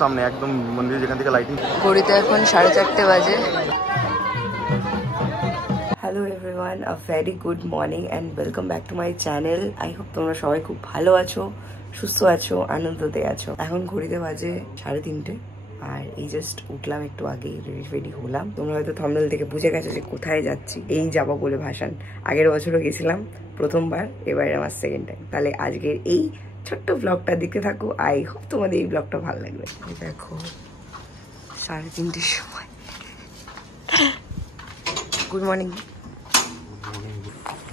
সামনে একদম মন্দির যেখান থেকে লাইটিং। ঘড়িতে এখন 4:30 বাজে। Hello everyone, a very good morning and welcome back to my channel. I hope তোমরা সবাই খুব ভালো আছো, সুস্থ আছো, আনন্দতে আছো। এখন ঘড়িতে বাজে 3:30 আর এই জাস্ট উঠলাম, একটু আগেই রেডি হলাম। তোমরা হয়তো থাম্বনেল থেকে বুঝে গেছো যে কোথায় যাচ্ছি। এই যাবো বলে ভাসান। আগের বছরও গেছিলাম প্রথমবার, এবারে আমার সেকেন্ড টাইম। তাহলে আজকের এই ছোট্ট ব্লগটা দেখতে থাকো। আই হোপ তোমাদের এই ব্লগটা ভালো লাগবে। দেখো 3:30 সময়। Good morning.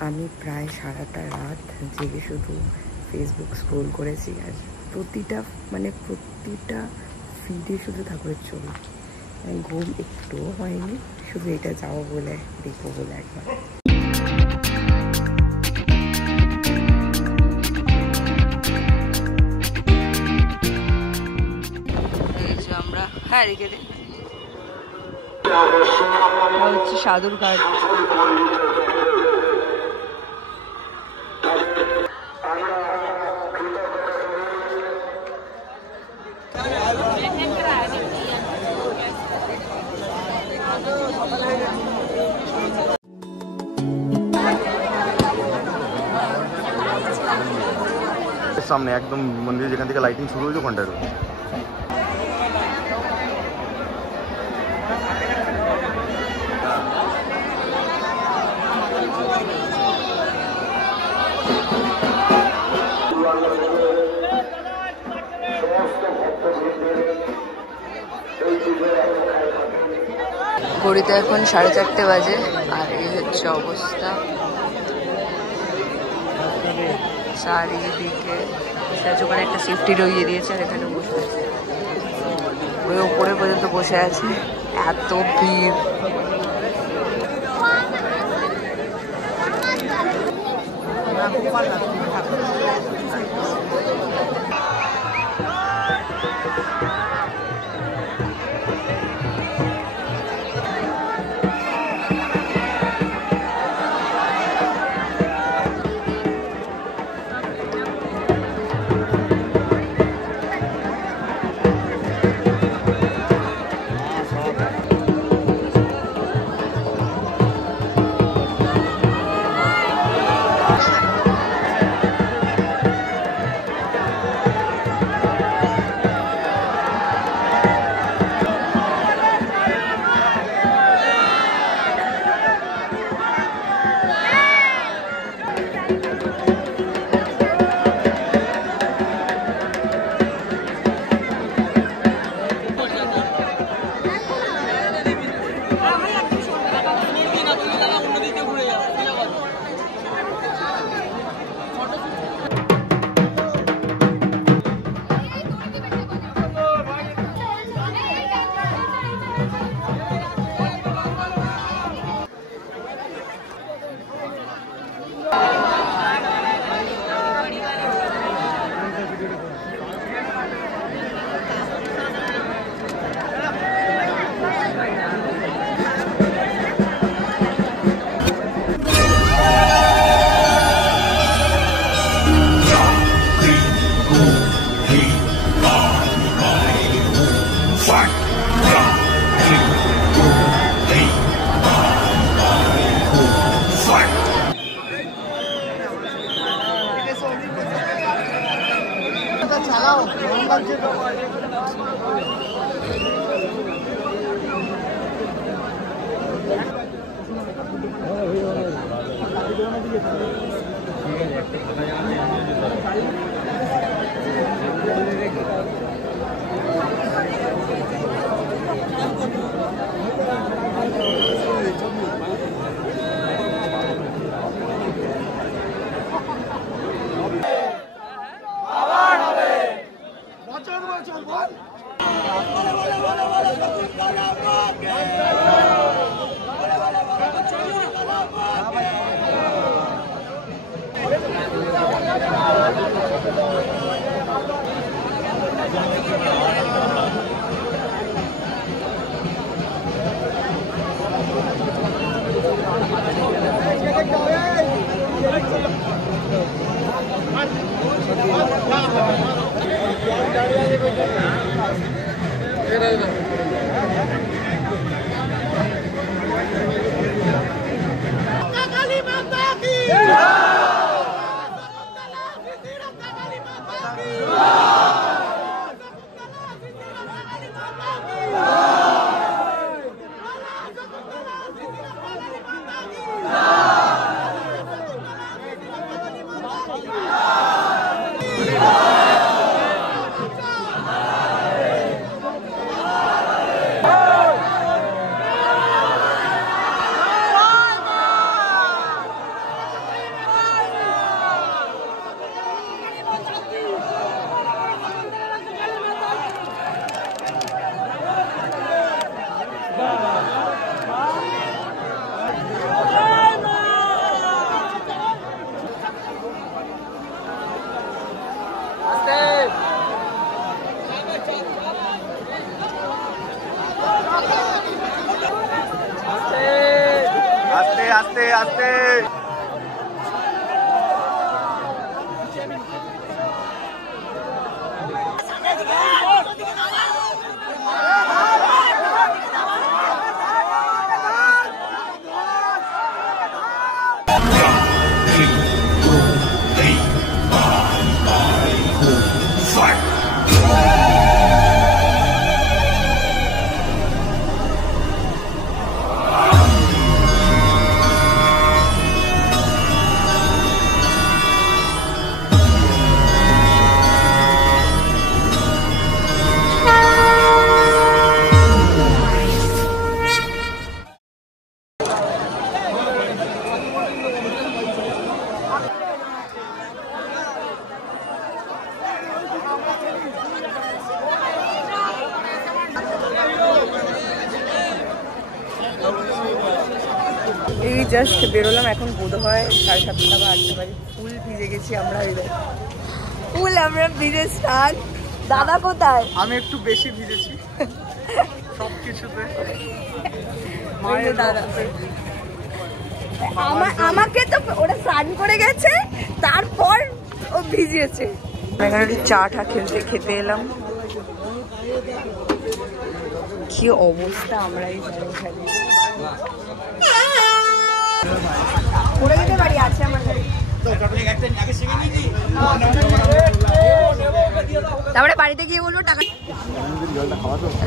আমি প্রায় সারাটা রাত জেগে শুধু ফেসবুক স্ক্রোল করেছি আর প্রতিটা ফিডে শুধু ঠাকুরের ছবি। ঘুম একটুও হয়নি, শুধু এটা যাবো বলে দেখবো বলে একবার। আমরা হচ্ছে সাধুর ঘাট। সামনে একদম মন্দির যেখান থেকে লাইটিং শুরু হয়েছে ওখানটায়। ঘড়িতে এখন 4:30 বাজে আর এই হচ্ছে অবস্থা। চারিদিকে ওখানে একটা সেফটি রইয়ে দিয়েছে আর এখানে বসে আছে, ওই উপরে পর্যন্ত বসে আছে। এত ভিড়। আস্তে আস্তে এই জাস্ট বেরোলাম, এখন বোধ হয় 7:30 বা 8টা বাজে। ফুল ভিজে গেছি আমরা, ফুল আমরা ভিজে স্নান। দাদা কোথায়? আমি একটু বেশি ভিজেছি সবকিছুতে। দাদা আমাকে তো ওরা স্নান করে গেছে, তারপর ও ভিজিয়েছে। এখানে একটু চা খেতে এলাম। কি অবস্থা, আমরা এই খালি পড়ে যেতে পারি। আছে আমার গাড়ি। তারপরে বাড়িতে গিয়ে বলবো টাকা,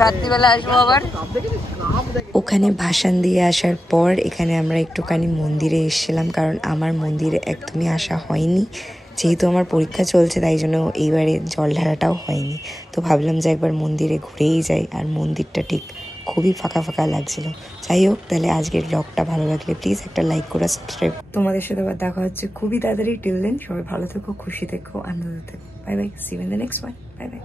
রাত্রিবেলা আসবো আবার। ওখানে ভাসান দিয়ে আসার পর এখানে আমরা একটুখানি মন্দিরে এসেছিলাম, কারণ আমার মন্দিরে একদমই আসা হয়নি। যেহেতু আমার পরীক্ষা চলছে তাই জন্য এইবারে জল ঢালাটাও হয়নি। তো ভাবলাম যে একবার মন্দিরে ঘুরেই যাই, আর মন্দিরটা ঠিক খুবই ফাঁকা ফাঁকা লাগছিল। যাই হোক, তাহলে আজকের ব্লগটা ভালো লাগলে প্লিজ একটা লাইক করে সাবস্ক্রাইব। তোমাদের সাথে আবার দেখা হচ্ছে খুবই তাড়াতাড়ি। টিল দেন সবাই ভালো থেকো, খুশি থেকো, আনন্দ থেকো। Bye bye, see you in the next one. Bye by.